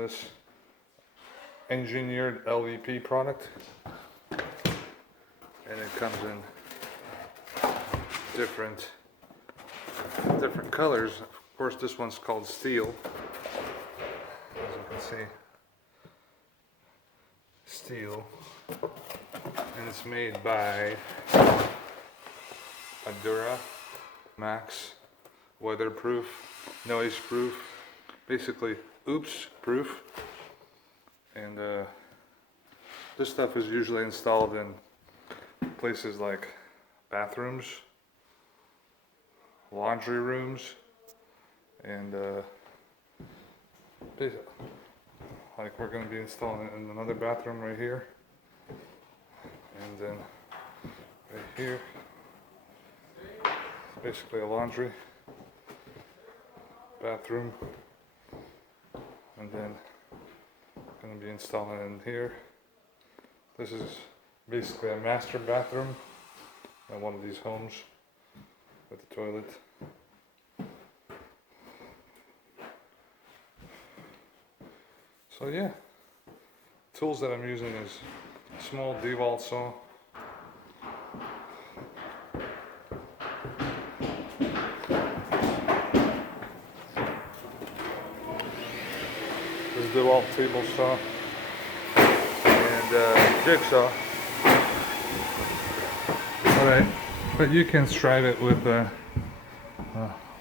this engineered LVP product, and it comes in different colors. Of course, this one's called steel, as you can see, steel, and it's made by Adura Max, weatherproof, noise proof, basically oops proof. And this stuff is usually installed in places like bathrooms, laundry rooms, and like we're going to be installing it in another bathroom right here, and then right here, basically a laundry bathroom, and then going to be installing it in here. This is basically a master bathroom in one of these homes with the toilet. So yeah, tools that I'm using is small DeWalt saw, this DeWalt table saw, and jigsaw. Alright, but you can strive it with a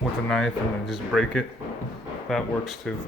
knife and then just break it. That works too.